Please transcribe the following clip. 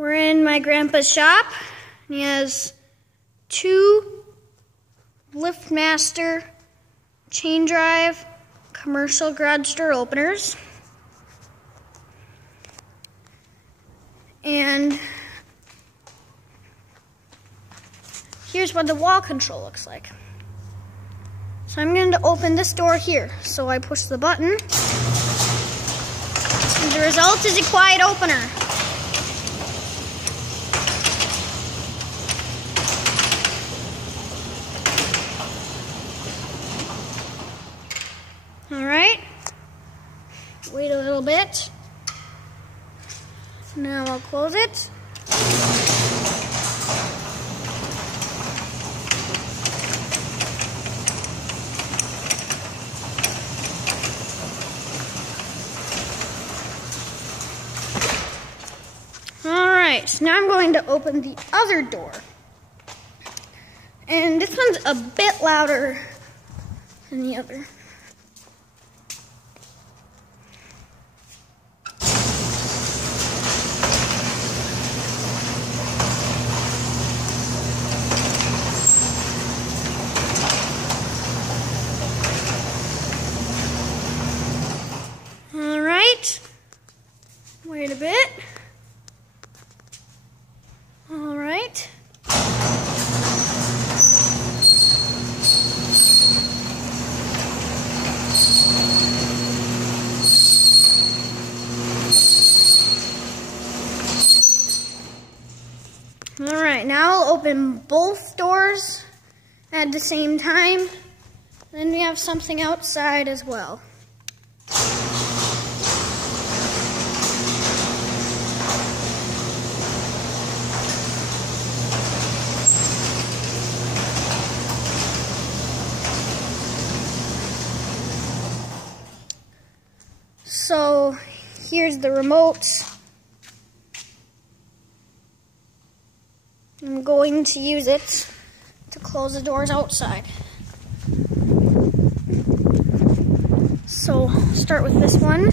We're in my grandpa's shop. He has 2 LiftMaster chain drive commercial garage door openers. And here's what the wall control looks like. So I'm going to open this door here. So I push the button. And the result is a quiet opener. All right. Wait a little bit. Now I'll close it. Alright, so now I'm going to open the other door. And this one's a bit louder than the other. Alright, wait a bit. Alright. Alright, now I'll open both doors at the same time. Then we have something outside as well. So here's the remote. I'm going to use it to close the doors outside. So start with this one.